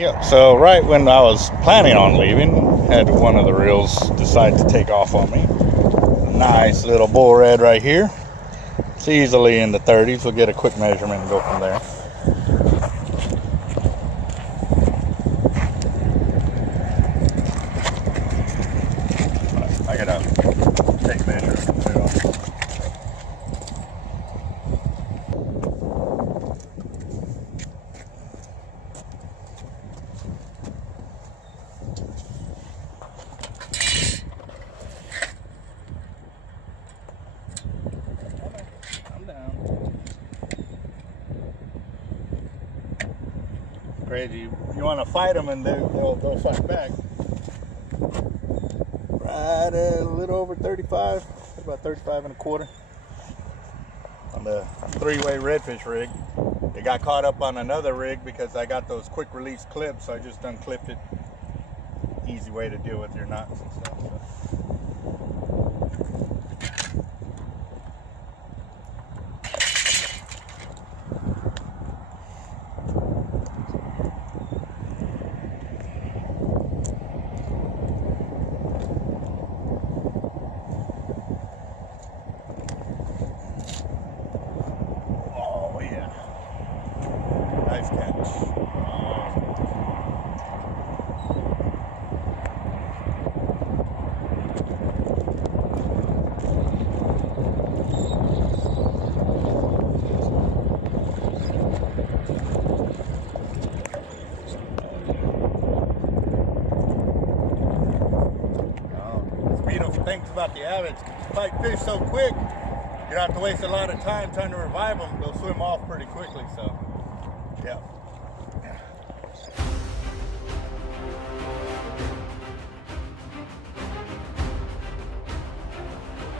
Yep, so right when I was planning on leaving, had one of the reels decide to take off on me. Nice little bull red right here. It's easily in the 30s. We'll get a quick measurement and go from there. I gotta take a measure and put it on. Crazy. You want to fight them and they'll fight back. Right a little over 35, about 35 and a quarter on the three-way redfish rig. It got caught up on another rig because I got those quick release clips, so I just unclipped it. Easy way to deal with your knots and stuff. So. Nice catch. The beautiful things about the Abbots, fight fish so quick, you don't have to waste a lot of time trying to revive them. They'll swim off pretty quickly, so. Yeah.